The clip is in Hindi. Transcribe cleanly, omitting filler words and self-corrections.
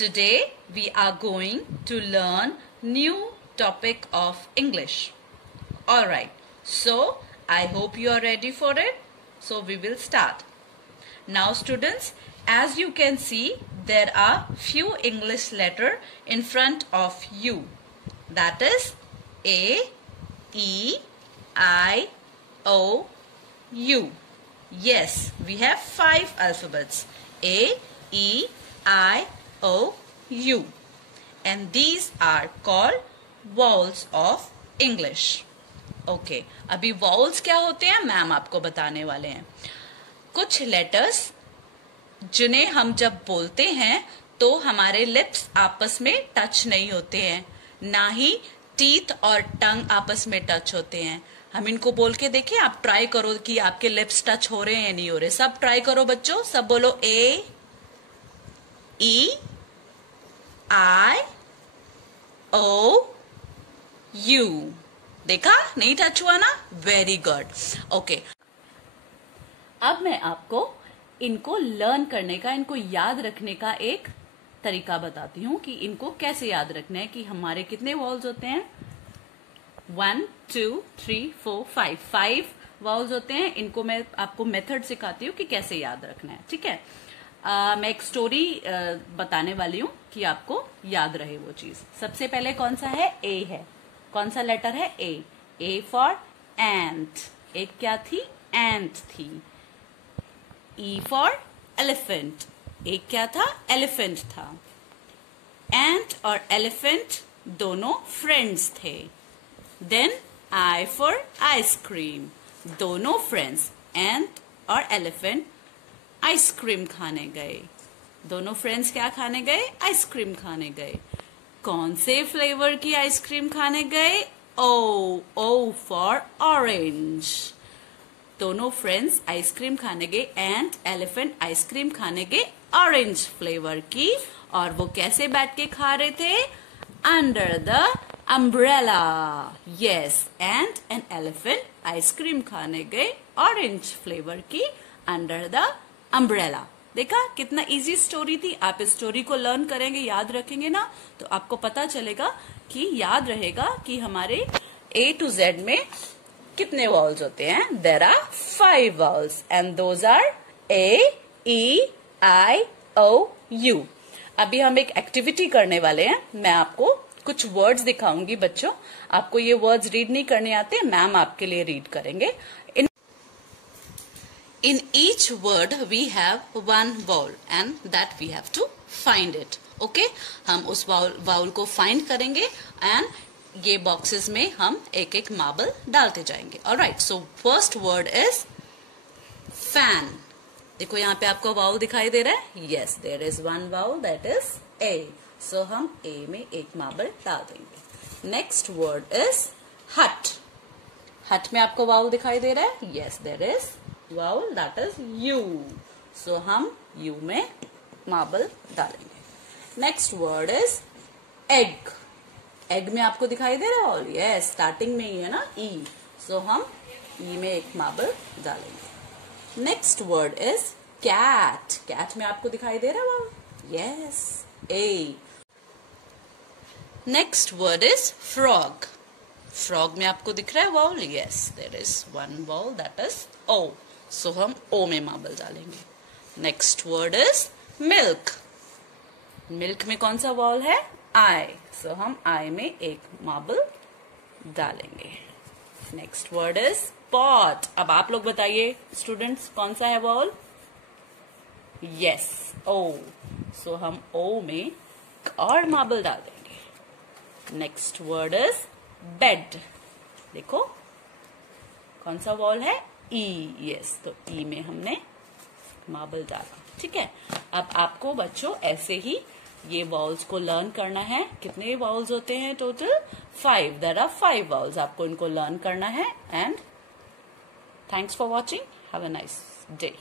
Today we are going to learn new topic of English. Alright, so I hope you are ready for it. So we will start. Now students, as you can see, there are few English letter in front of you. That is A, E, I, O, U. Yes, we have 5 alphabets. A, E, I, O, U. And these are called vowels of English. Okay, अभी vowels क्या होते हैं मैम आपको बताने वाले हैं. कुछ letters जिन्हें हम जब बोलते हैं तो हमारे लिप्स आपस में टच नहीं होते हैं, ना ही टीथ और टंग आपस में टच होते हैं. हम इनको बोल के देखें, आप ट्राई करो कि आपके लिप्स टच हो रहे हैं या नहीं हो रहे. सब ट्राई करो बच्चों, सब बोलो ए, ई, आई, ओ, यू. देखा नहीं टच हुआ ना? Very good. ओके, अब मैं आपको इनको लर्न करने का, इनको याद रखने का एक तरीका बताती हूँ कि इनको कैसे याद रखना है. कि हमारे कितने वॉल्स होते हैं? 1, 2, 3, 4, 5 वॉल्स होते हैं. इनको मैं आपको मेथड सिखाती हूँ कि कैसे याद रखना है. ठीक है, मैं एक स्टोरी बताने वाली हूँ कि आपको याद रहे वो चीज. सबसे पहले कौन सा है? ए है. कौन सा लेटर है? ए. ए फॉर एंट. एक क्या थी? एंट थी. E for elephant. एक क्या था? एलिफेंट था. एंट और एलिफेंट दोनों फ्रेंड्स थे. Then I for ice cream. दोनों फ्रेंड्स एंट और एलिफेंट आइसक्रीम खाने गए. दोनों फ्रेंड्स क्या खाने गए? आइसक्रीम खाने गए. कौन से फ्लेवर की आइसक्रीम खाने गए? ओ. O for orange. दोनों फ्रेंड्स आइसक्रीम खाने गए. एंड एलिफेंट आइसक्रीम खाने गए ऑरेंज फ्लेवर की. और वो कैसे बैठ के खा रहे थे? Under the umbrella. Yes, and an elephant ice cream खाने गए ऑरेंज फ्लेवर की अंडर द अम्ब्रेला. देखा कितना इजी स्टोरी थी. आप इस स्टोरी को लर्न करेंगे, याद रखेंगे ना, तो आपको पता चलेगा कि याद रहेगा कि हमारे A to Z में कितने वॉल्स होते हैं. There are 5 vowels and those are A, E, I, O, U. अभी हम एक एक्टिविटी करने वाले हैं. मैं आपको कुछ वर्ड्स दिखाऊंगी बच्चों. आपको ये वर्ड्स रीड नहीं करने आते, मैम आपके लिए रीड करेंगे. In each word we have one vowel and that we have to find it. Okay? हम उस vowel को find करेंगे and ये boxes में हम एक एक marble डालते जाएंगे. Alright, so first word is fan. देखो यहाँ पे आपको vowel दिखाई दे रहा है. Yes, there is one vowel, that is A. So हम A में एक marble डाल देंगे. Next word is hut. hut में आपको vowel दिखाई दे रहा है. Yes, there is vowel, that is U. So हम U में marble डालेंगे. Next word is egg. egg में आपको दिखाई दे रहा है? Yes, starting में ही है ना E. So हम E में एक marble डालेंगे. Next word is cat. cat में आपको दिखाई दे रहा है? Yes, A. Next word is frog. frog में आपको दिख रहा है vowel? Yes, there is one vowel, that is O. So हम O में मार्बल डालेंगे. Next word is milk. Milk में कौन सा वॉल है? I. So हम I में एक मार्बल डालेंगे. Next word is pot. अब आप लोग बताइए स्टूडेंट्स, कौन सा है वॉल? Yes, O. So हम O में और मार्बल डाल देंगे. Next word is bed. देखो कौन सा वॉल है? E. यस, तो E में हमने मार्बल डाला. ठीक है, अब आपको बच्चों ऐसे ही ये वॉल्स को लर्न करना है. कितने वॉल्स होते हैं टोटल? 5. There are 5 walls. आपको इनको लर्न करना है. And thanks for watching. Have a nice day.